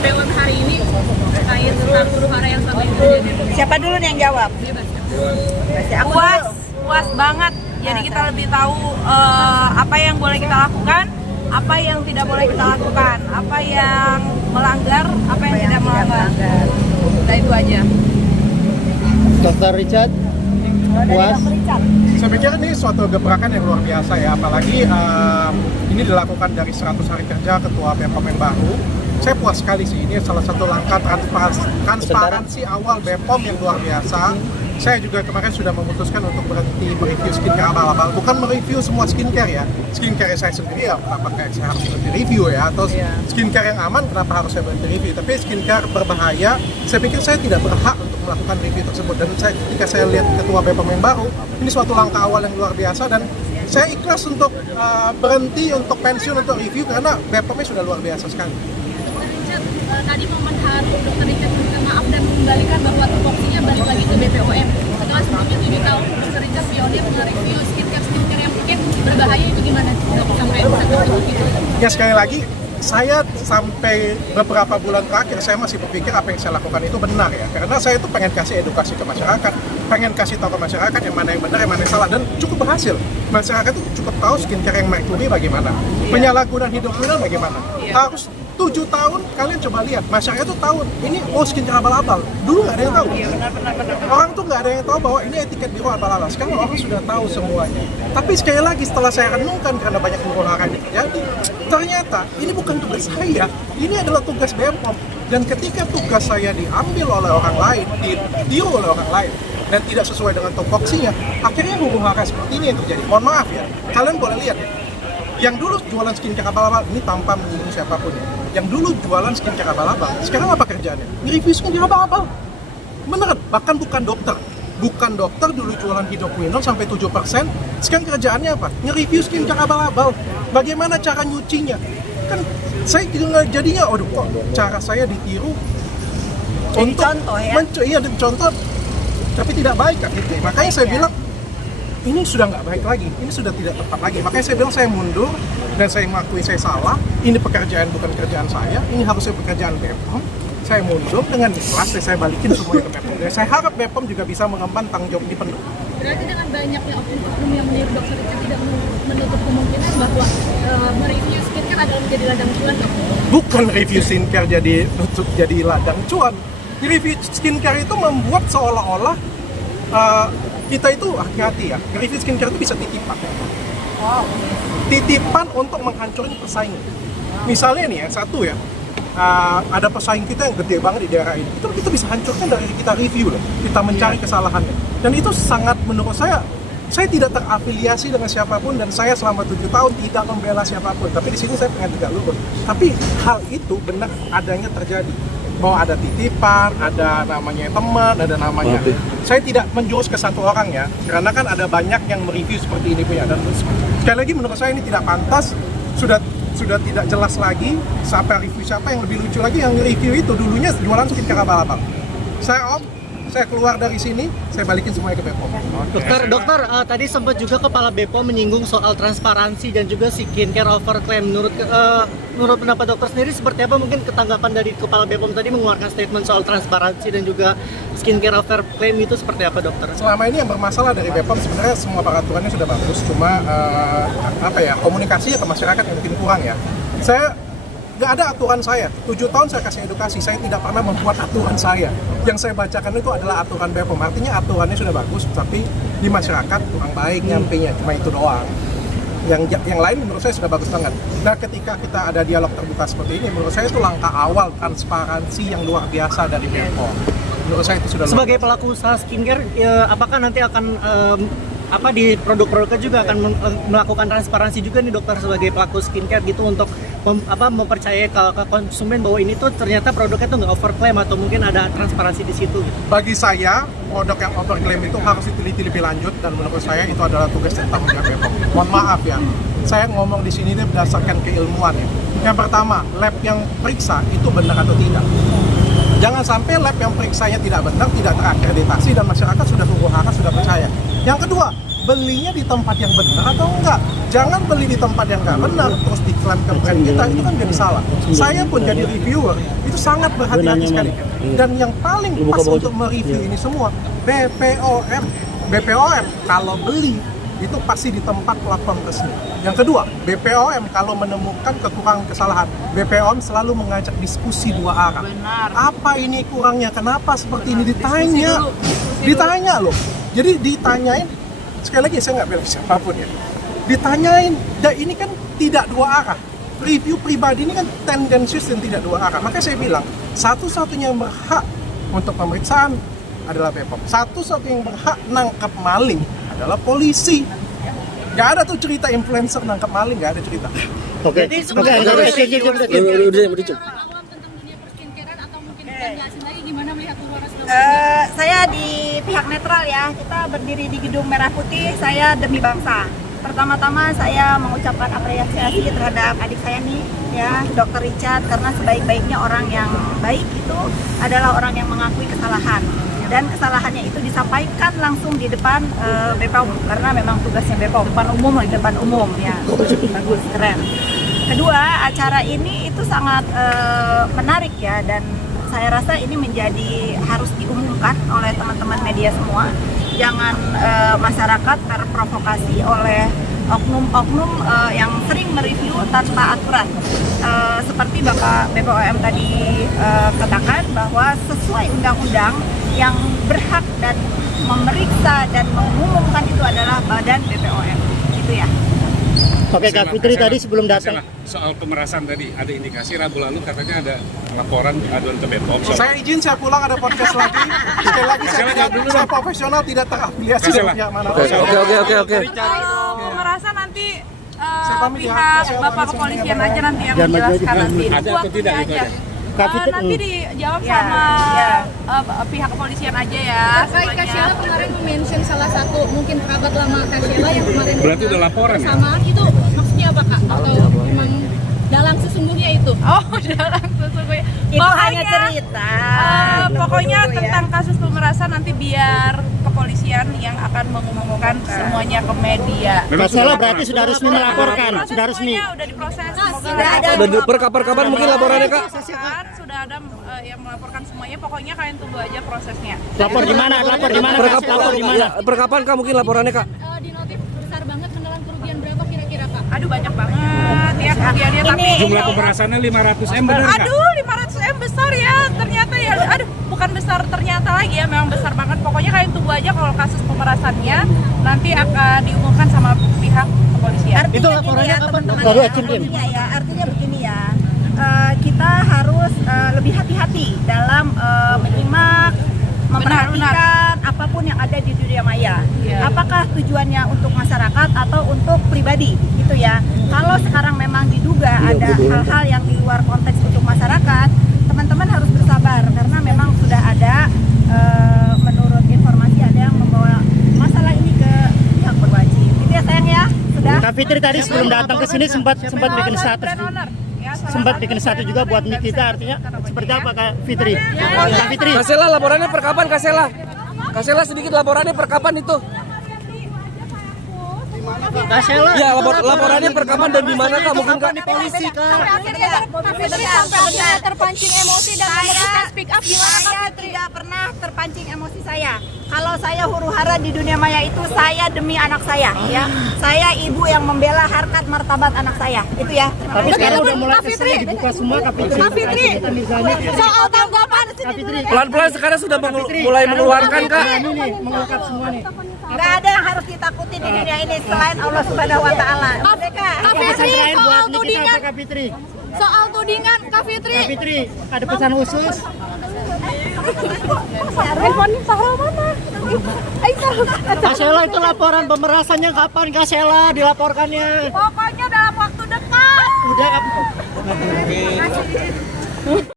BPOM hari ini terkait tentang huru-hara yang selama ini terjadi. Siapa dulu nih yang jawab? Bebas. Aku Puas banget. Jadi kita lebih tahu apa yang boleh kita lakukan, apa yang tidak boleh kita lakukan, apa yang melanggar, apa yang tidak melanggar. Nah itu aja. Dr. Richard, puas? Saya pikir ini suatu gebrakan yang luar biasa ya, apalagi ini dilakukan dari 100 hari kerja Ketua BPOM yang baru. Saya puas sekali sih, ini salah satu langkah transparansi awal BPOM yang luar biasa. Saya juga kemarin sudah memutuskan untuk berhenti mereview skincare abal-abal, bukan mereview semua skincare ya. Skincare saya sendiri ya, apakah saya harus berhenti review ya, atau skincare yang aman kenapa harus saya berhenti review. Tapi skincare berbahaya, saya pikir saya tidak berhak untuk melakukan review tersebut. Dan ketika saya lihat Ketua BPOM yang baru, ini suatu langkah awal yang luar biasa dan saya ikhlas untuk berhenti untuk pensiun untuk review karena BPOM-nya sudah luar biasa sekali. Tadi momen haru Dr. Richard minta maaf dan mengembalikan bahwa tupoksinya balik lagi ke BPOM. Setelah sebelumnya 7 tahun Dr. Richard pionir nge-review skincare yang mungkin berbahaya, itu gimana sampai satu itu? Ya sekali lagi, saya sampai beberapa bulan terakhir saya masih berpikir apa yang saya lakukan itu benar ya, karena saya itu pengen kasih edukasi ke masyarakat, pengen kasih tahu ke masyarakat yang mana yang benar, yang mana yang salah, dan cukup berhasil. Masyarakat itu cukup tahu skincare yang merkuri bagaimana, penyalahgunaan hidroquinone bagaimana. Harus 7 tahun kalian coba lihat, masyarakat itu tahu ini skincare abal-abal. Dulu nggak ada yang tahu. Orang tuh nggak ada yang tahu bahwa ini etiket biru abal-abal. Sekarang orang sudah tahu semuanya. Tapi sekali lagi setelah saya renungkan karena banyak huru-hara yang terjadi, ternyata ini bukan tugas saya. Ini adalah tugas BPOM. Dan ketika tugas saya diambil oleh orang lain, ditiru oleh orang lain, dan tidak sesuai dengan tupoksinya, akhirnya huru-hara seperti ini yang terjadi. Mohon maaf ya, kalian boleh lihat. Yang dulu jualan skincare abal-abal, ini tanpa menyinggung siapapun ya. Yang dulu jualan skincare abal-abal, sekarang apa kerjaannya? Nge-review skincare abal-abal. Beneran, bahkan bukan dokter. Bukan dokter dulu jualan hidroquinone sampai 7%, sekarang kerjaannya apa? Nge-review skincare abal-abal. Bagaimana cara nyucinya? Kan saya jadinya, aduh kok cara saya ditiru untuk contoh ya? iya, contoh, tapi tidak baik kan gitu. Makanya saya bilang, ini sudah nggak baik lagi, ini sudah tidak tepat lagi. Makanya saya bilang saya mundur dan saya mengakui saya salah. Ini pekerjaan bukan kerjaan saya, ini harusnya pekerjaan BPOM. Saya mundur dengan ikhlas dan saya balikin semuanya ke BPOM. Dan saya harap BPOM juga bisa mengemban tanggung jawab ini penuh. Berarti dengan banyaknya oknum yang meniru Dr. Richard tidak menutup kemungkinan bahwa mereview skincare adalah menjadi ladang cuan. Bukan review skincare jadi ladang cuan. Review skincare itu membuat seolah-olah kita itu hati-hati ya, review skincare itu bisa titipan. Titipan untuk menghancurin pesaing. Misalnya nih ya, satu ya, ada pesaing kita yang gede banget di daerah ini, itu kita bisa hancurkan dari kita review loh, kita mencari kesalahannya. Dan itu sangat, menurut saya tidak terafiliasi dengan siapapun dan saya selama 7 tahun tidak membela siapapun. Tapi di sini saya pengen tegak lurus. Tapi hal itu benar adanya terjadi. Bahwa ada titipan, ada namanya teman, ada namanya. Saya tidak menjurus ke satu orang ya, karena kan ada banyak yang mereview seperti ini punya. Dan sekali lagi menurut saya ini tidak pantas, sudah tidak jelas lagi siapa review siapa. Yang lebih lucu lagi yang review itu dulunya jualan skincare abal-abal. Saya keluar dari sini, saya balikin semuanya ke BPOM. Dokter, tadi sempat juga Kepala BPOM menyinggung soal transparansi dan juga skincare overclaim. Menurut pendapat dokter sendiri seperti apa mungkin ketanggapan dari Kepala BPOM tadi mengeluarkan statement soal transparansi dan juga skincare overclaim itu seperti apa dokter? Selama ini yang bermasalah dari BPOM sebenarnya semua peraturannya sudah bagus, cuma komunikasinya ke masyarakat yang mungkin kurang ya. Saya nggak ada aturan saya, 7 tahun saya kasih edukasi, saya tidak pernah membuat aturan saya. Yang saya bacakan itu adalah aturan BPOM, artinya aturannya sudah bagus, tapi di masyarakat kurang baik nyampainya, cuma itu doang. Yang lain menurut saya sudah bagus banget. Nah ketika kita ada dialog terbuka seperti ini, menurut saya itu langkah awal transparansi yang luar biasa dari BPOM. Menurut saya itu sudah sebagai pelaku usaha skincare, apakah nanti akan di produk-produknya juga akan melakukan transparansi juga nih dokter sebagai pelaku skincare gitu untuk mempercayai ke konsumen bahwa ini tuh ternyata produknya tuh nggak overclaim atau mungkin ada transparansi di situ gitu. Bagi saya produk yang overclaim itu harus diteliti lebih lanjut dan menurut saya itu adalah tugas dan tanggung jawab BPOM. Mohon maaf ya, saya ngomong di sini berdasarkan keilmuan ya. Yang pertama, lab yang periksa itu benar atau tidak. Jangan sampai lab yang periksanya tidak benar, tidak terakreditasi dan masyarakat sudah huru-hara, sudah percaya. Yang kedua, belinya di tempat yang benar atau enggak. Jangan beli di tempat yang enggak benar terus diklaim ke brand kita, itu kan jadi salah. Saya pun jadi reviewer, Itu sangat berhati-hati sekali. Dan yang paling pas untuk mereview ini semua, BPOM kalau beli itu pasti di tempat platform resmi. Yang kedua, BPOM kalau menemukan kekurangan kesalahan, BPOM selalu mengajak diskusi dua arah. Benar. Apa ini kurangnya? Kenapa seperti ini? Ditanya loh. Jadi ditanyain, sekali lagi saya nggak bilang siapapun ya. Ditanyain, dan ini kan tidak dua arah. Review pribadi ini kan tendensius dan tidak dua arah. Makanya saya bilang, satu-satunya yang berhak untuk pemeriksaan adalah BPOM. Satu-satunya yang berhak nangkap maling adalah polisi. Gak ada tuh cerita influencer nangkap maling, gak ada cerita. Awam tentang dunia perskincarean atau mungkin nggak asing lagi, gimana melihat Bu Laras? Saya di pihak netral ya. Kita berdiri di Gedung Merah Putih. Saya demi bangsa. Pertama-tama saya mengucapkan apresiasi terhadap adik saya nih, ya, Dr. Richard, karena sebaik-baiknya orang yang baik itu adalah orang yang mengakui kesalahan. Dan kesalahannya itu disampaikan langsung di depan BPOM, karena memang tugasnya BPOM, depan umum, di depan umum ya. Bagus, keren. Kedua, acara ini itu sangat menarik ya, dan saya rasa ini harus diumumkan oleh teman-teman media semua. Jangan masyarakat terprovokasi oleh oknum-oknum yang sering mereview tanpa aturan. Seperti Bapak BPOM tadi katakan bahwa sesuai undang-undang yang berhak dan memeriksa dan mengumumkan itu adalah badan BPOM. Itu ya. Oke, Kak Fitri tadi sebelum datang soal pemerasan tadi ada indikasi Rabu lalu katanya ada laporan aduan ke BPOM. Saya izin, saya pulang, ada podcast lagi. Sekali lagi saya profesional, tidak terafiliasi dengan pihak mana. Oke. Kalau pemerasan nanti pamit ya. pihak Bapak kepolisian aja nanti yang menjelaskan nanti. Ada atau tidak itu aja. ada? Nanti dijawab sama pihak kepolisian aja ya. Terkait Kasyela kemarin mention salah satu mungkin kerabat lama Kasyela yang kemarin Berarti udah laporan ya? Samaan itu maksudnya apa Kak? Atau memang dalam sesungguhnya itu? Oh, dalam sesungguhnya. Itu hanya cerita. Pokoknya tentang kasus pemerasan nanti biar kepolisian yang akan mengumumkan semuanya ke media. Kasyela berarti sudah resmi melaporkan, sudah resmi. Semuanya udah diproses. Sudah ada Per kapan mungkin laporannya, Kak? Sudah ada yang melaporkan semuanya. Pokoknya kalian tunggu aja prosesnya. Lapor di mana? Lapor di mana? Lapor di mana? Per kapan Kak mungkin laporannya, Kak? Di notif besar banget, menelan kerugian berapa kira-kira Kak? Aduh, banyak banget ya kerugiannya, tapi Jumlah pemerasannya 500M benar nggak? aduh 500M besar ya ternyata ya. Aduh, bukan besar ternyata lagi ya, memang besar banget. Pokoknya kalian tunggu aja kalau kasus pemerasannya nanti akan diumumkan sama pihak kepolisian. Artinya Itu gini laporannya ya, kapan? teman-teman Baru ya, action team. artinya begini ya, kita harus lebih hati-hati dalam menyimak, memperhatikan apapun yang ada di dunia maya. Iya. Apakah tujuannya untuk masyarakat atau untuk pribadi, gitu ya. Kalau sekarang memang diduga ada hal-hal yang di luar konteks untuk masyarakat, teman-teman harus bersabar karena memang sudah ada menurut informasi ada yang membawa masalah ini ke pihak berwajib. Gitu ya sayang ya, sudah. Kak Fitri tadi sebelum datang ke sini sempat bikin status. Sempat bikin status juga buat Nikita, artinya seperti apa Kak Fitri? Kak Fitri. Kasyela laporannya per kapan Kasyela? Kasyela sedikit laporannya per kapan itu? Kasyela. Ya laporannya per kapan dan di mana Kak mungkin Kak? Di polisi Kak. Sampai terpancing emosi dan meneruskan speak up gimana Kak? Saya tidak pernah terpancing emosi saya. Kalau saya huru-hara di dunia maya itu saya demi anak saya, ya. Saya ibu yang membela harkat martabat anak saya. Itu ya. Tapi sekarang udah mulai kesannya dibuka semua Kak Fitri. Kak Fitri, soal tanggapan Pelan-pelan sekarang sudah mulai mengeluarkan Kak. Ini nih mengungkap semua nih. nggak ada yang harus ditakuti di dunia ini selain Allah Subhanahu Wa Taala. Mereka. Kak Pesan Fitri, terakhir buat soal Nikita tudingan, apa Kak Fitri? soal tudingan Kak Fitri. Kak Fitri, ada pesan khusus? Handphone Sarah mana? Kasyela itu laporan pemerasannya kapan Kasyela dilaporkannya? Pokoknya dalam waktu dekat. Udah.